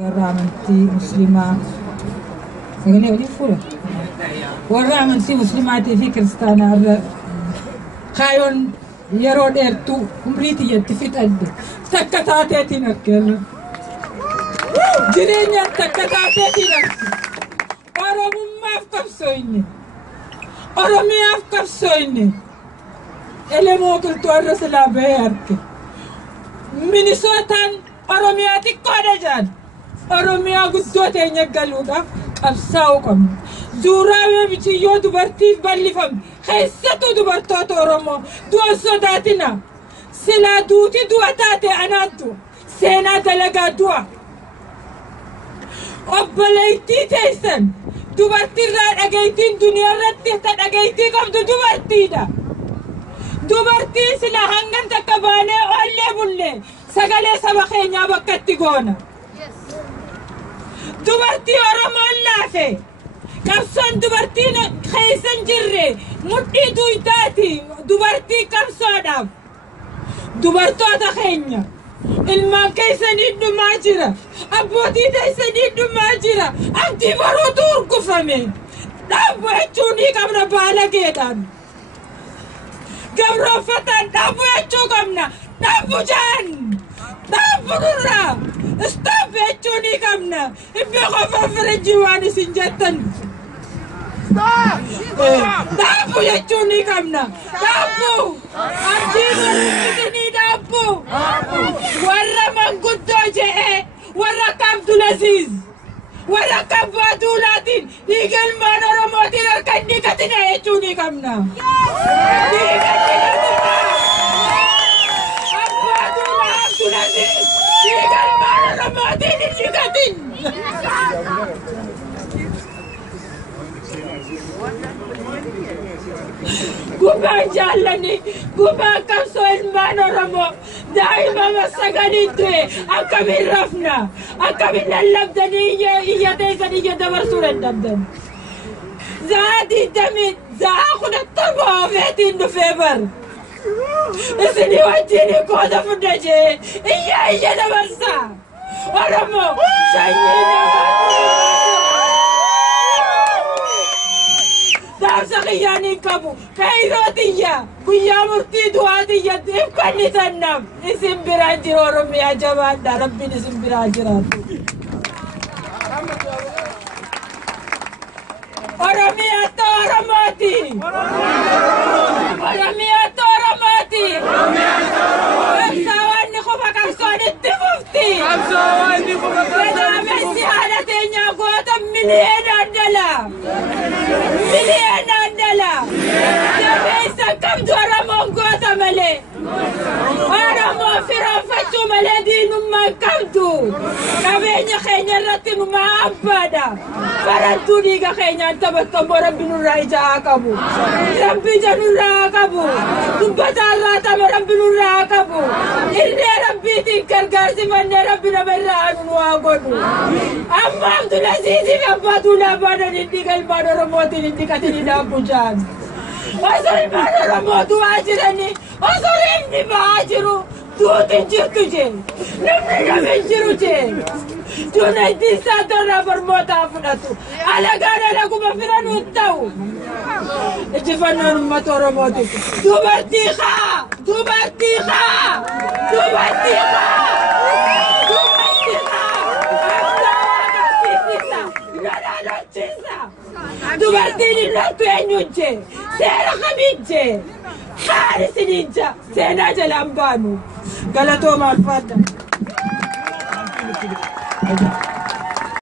warra amantii musliimaa sagalee waliin fuula warra amantii musliimaatii fi kiristaanaa irra kaayoon yeroo dheertuu umrii tiyyatti fixadde takka taateetiin argeera jireenya takka taateetiin arge oromummaaf qabsooyne oromiyaaf qabsooyne elemoo qilxuu irra silaa bahee arge minisootaan oromiyaa xiqqoodha jaan oromiyaa guddoo teenya galuudhaaf qabsaa'uu qabna. Zuuraawee bichiyyoo dubartiif bal'ifamne keessattuu dubartoota Oromoo du'a sodaatina. Silaa duuti du'a taate anaattu seenaa dalagaa du'a. Obboleettii teessan dubartiirraa dhageettiin duniyaa irratti dhageettii qabdu dubartiidha. Dubartiin silaa hangan takka baanee oollee bullee sagalee saba keenyaa bakka itti goona. Dubartii Oromoon laafe qabsoon dubartiin keessan jirre mudhii duwitaati dubartii qabsoodhaaf dubartoota keenya ilmaan keessanii dhumaa jira abbootii keessanii dhumaa jira abdii baruutu urgufame dhaabbu jechuun ni qabna baalageedhaan gabrooffataan dhaabbu jechuu qabna dhaabbu jaan dhaabbu nurraa stop jechuun ni qabna ibbee qofa firejii waan isin jettan dhaabbu jechuun ni qabna dhaabbu abdii baruutu dhaabbu warra manguddoo je'ee warra akka Abdulaziz warra akka Abbaa Duulaatiin dhiiga ilmaan Oromootiin harka hin dhiqatina jechuu ni qabna. Dhiiga hin dhiqatina. Abbaa Duulaa Abdulaziz dhiiga ilmaan Oromootiin hin dhiqatin. Gubaan jaallani gubaan qabsoo ilmaan Oromoo daa'ima massagalii du'e akkamiin rafna akkamiin lallabdanii iyya teessan iyya dabarsuu danda'an. Za'aatii damii za'aa kudhattorba oofeetiin dhufee bar isinii wajjin kooda fudda jee iyya dabarsa Oromoo sanyii namaa. Daabsa qiyyaanii qabu kaayirootiya guyyaa murtii du'aatiyya ifkanni sannaaf isin biraan jiru Oromiyaa jabaadha rabbiin isin biraan jiraatu. Oromiyaatti Oromooti. Oromiyaatti Oromooti. Qabsaawwanni quba qabsoon itti fufti. Gadaamessi haadha teenyaa goota miliyoonaan dhala. Miliyoonaan dhala. Jabeessa qabdu Oromoon goota malee. Oromoo firoonfachuu malee diinummaan qabdu. Qabeenya keenya irratti numaa abbaadha. Barattuu dhiiga keenyaan taphattammoo rabbi nurraa ijaa qabu. Rabbi ija nurraa qabu. Dubbataa irraa tapha rabbi nurraa qabu. Irree rabbiitiin gargaarsi mannee rabbi nama irraa anu nu haa godhu. Amma Abdulaziziif Abbaa Duulaa baanan hin dhiiga ilmaan Oromootiin hin dhiqatini dhaabbu jaan. Osoo ilmaan Oromoo du'aa jiranii osoo reefni ba'aa jiru duutiin jirtu jee namni hin jiru jee. Junaidin Saatona barmootaa fudhatu alagaan alaguma firanuun ta'u injifannoon uummata Oromooti. Dubartii haa dubartii haa dubartii haa dubartii haa abdaa agarsiisisa lolaalochisa dubartiin irrattu eenyuun jee seera kamiin jee haali siniinja seenaa jalaan baanu galatoomaa alfaadha.